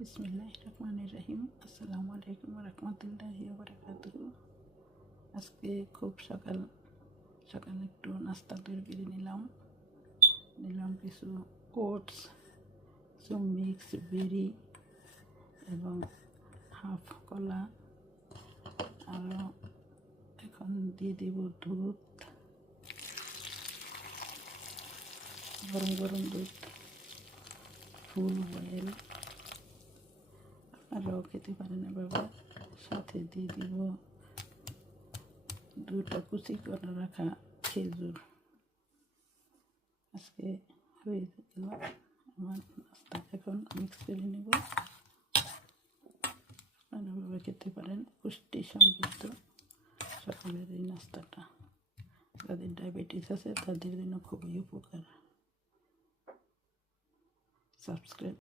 বিসমিল্লাহির রহমানির রহিম। আসসালামু আলাইকুম রহমতুল্লাহি ওয়া বারাকাতুহু। আজকে খুব সকাল সকাল একটু নাস্তা তৈরি করে নিলাম কিছু ওটস, কিছু মিক্স বেরি এবং হাফ কলা, আরও এখন দিয়ে দেব দুধ, গরম গরম দুধ, ফুল বয়েল, আপনারাও খেতে পারেন। এভাবে সাথে দিয়ে দিব দুটা কুচি করে রাখা খেজুর। আজকে হয়ে গেল আমার নাস্তা। এখন মিক্স করে নেব। আপনারা এভাবে খেতে পারেন। পুষ্টি সমৃদ্ধ সকালের এই নাস্তাটা যাদের ডায়াবেটিস আছে তাদের জন্য খুবই উপকার। সাবস্ক্রাইব